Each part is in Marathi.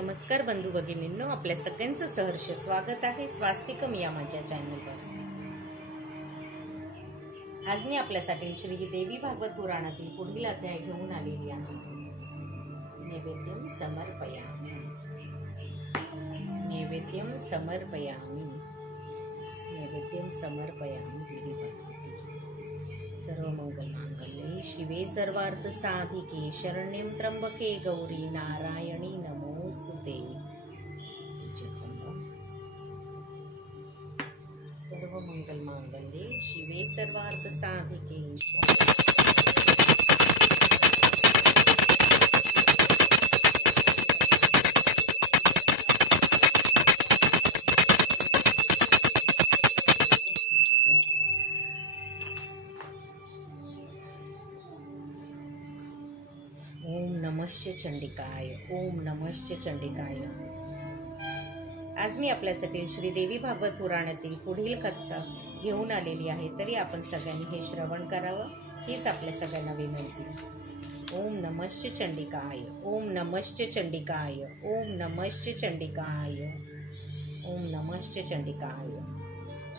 नमस्कार बंधू भगिनींनो, आपल्या सगळ्यांचं सहर्ष स्वागत आहे स्वास्तिकम या माझ्या चॅनलवर। आज मी आपल्यासाठी श्री देवी भागवत पुराणातील पुढील अध्याय घेऊन आलेली आहे। नैवेद्यम समर्पयामि, नैवेद्यम समर्पयामि, नैवेद्यम समर्पयामि देवी भगवती। सर्वमंगलमांगल्ये शिवे सर्वार्थ साधिके शरण्यं त्र्यंबके गौरी नारायणी नमोस्तुते। सर्वमंगलमांगल्ये शिवे सर्वार्थ साधिके ओम नमश्च चंडिकाय, ओम नमश्च चंडिकाय। आज मी आपल्यासाठी श्री देवी भागवत पुराणातील पुढील कथा घेऊन आलेली आहे, तरी आपण सगळ्यांनी हे श्रवण करावं हीच आपल्या सगळ्यांना विनंती। ओम नमश्च चंडिकाय, ओम नमश्च चंडिकाय, ओम नमश्च चंडिकाय, ओम नमश्च चंडिकाय।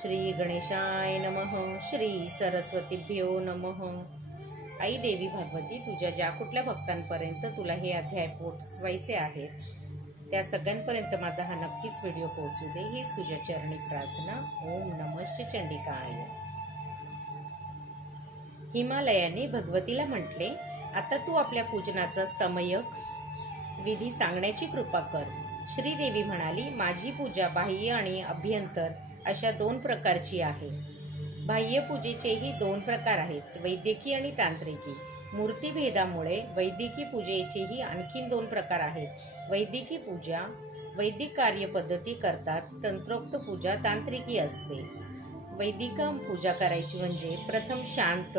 श्री गणेशाय नमः, श्री सरस्वतीभ्यो नमः। आई देवी भगवती, तुझ्या ज्या कुठल्या भक्तांपर्यंत तुला हे अध्याय पोहोचवायचे आहेत त्या सगळ्यांपर्यंत माझा हा नक्कीच व्हिडिओ पोहोचू दे, हीच तुझ्या चरणी प्रार्थना। ओम नमश्च चंडिकाय। हिमालयाने भगवतीला म्हटले, आता तू आपल्या पूजनाचा समयक विधी सांगण्याची कृपा कर। श्रीदेवी म्हणाली, माझी पूजा बाह्य आणि अभ्यंतर अशा दोन प्रकारची आहे। बाह्य पूजेचेही दोन प्रकार आहेत, वैदिकी आणि तांत्रिकी। मूर्तीभेदामुळे वैदिकी पूजेचेही आणखी दोन प्रकार आहेत। वैदिकी पूजा वैदिक कार्यपद्धती करतात, तंत्रोक्त पूजा तांत्रिकी असते। वैदिक पूजा करायची म्हणजे प्रथम शांत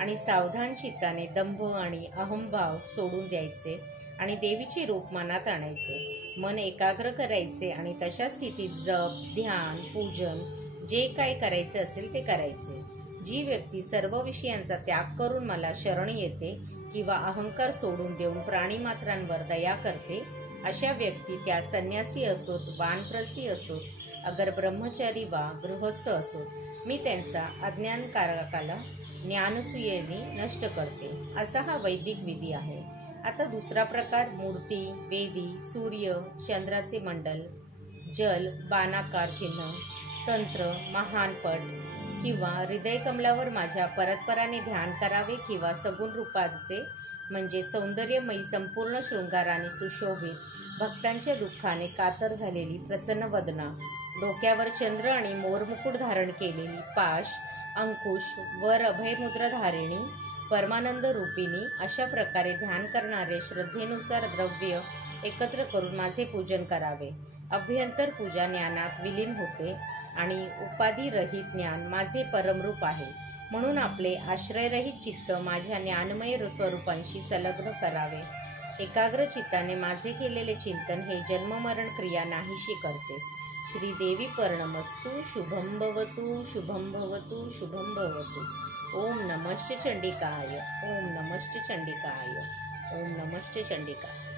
आणि सावधान चित्ताने दंभ आणि अहंभाव सोडून द्यायचे आणि देवीचे रूप मनात आणायचे। मन एकाग्र करायचे आणि तशा स्थितीत जप, ध्यान, पूजन जे काय करायचे असेल ते करायचे। जी व्यक्ती सर्व विषयांचा त्याग करून मला शरण येते किंवा अहंकार सोडून देऊन प्राणीमात्रांवर दया करते, अशा व्यक्ती त्या संन्यासी असोत, वानप्रस्थी असोत, अगर ब्रह्मचारी वा गृहस्थ असोत, मी त्यांचा अज्ञानकारकाला ज्ञानसूयेने नष्ट करते, असा हा वैदिक विधी आहे। आता दुसरा प्रकार मूर्ती, वेदी, सूर्य, चंद्राचे मंडल, जल, बाणाकार चिन्ह, तंत्र, महानपट किंवा हृदय कमलावर माझ्या परस्पराने ध्यान करावे किंवा सगुण रूपाचे म्हणजे सौंदर्यमयी संपूर्ण शृंगाराने सुशोभित, भक्तांच्या दुःखाने कातर झालेली प्रसन्न वदना, डोक्यावर चंद्र आणि मोरमुकुट धारण केलेली, पाश, अंकुश, वर अभयमुद्रा धारिणी, परमानंद रूपिणी, अशा प्रकारे ध्यान करणारे श्रद्धेनुसार द्रव्य एकत्र करून माझे पूजन करावे। अभ्यंतर पूजा ज्ञानात विलीन होते आणि उपाधिरहित ज्ञान माझे परमरूप आहे, म्हणून आपले आश्रयरहित चित्त माझ्या ज्ञानमय स्वरूपांशी संलग्न करावे। एकाग्र चित्ताने माझे केलेले चिंतन हे जन्ममरण क्रिया नाहीशी करते। श्रीदेवी पर्णमस्तु, शुभं भवतु, शुभं भवतु, शुभं भवतु। ओम नमश्च चंडिकाय, ओम नमश्च चंडिकाय, ओम नमश्च चंडिकाय।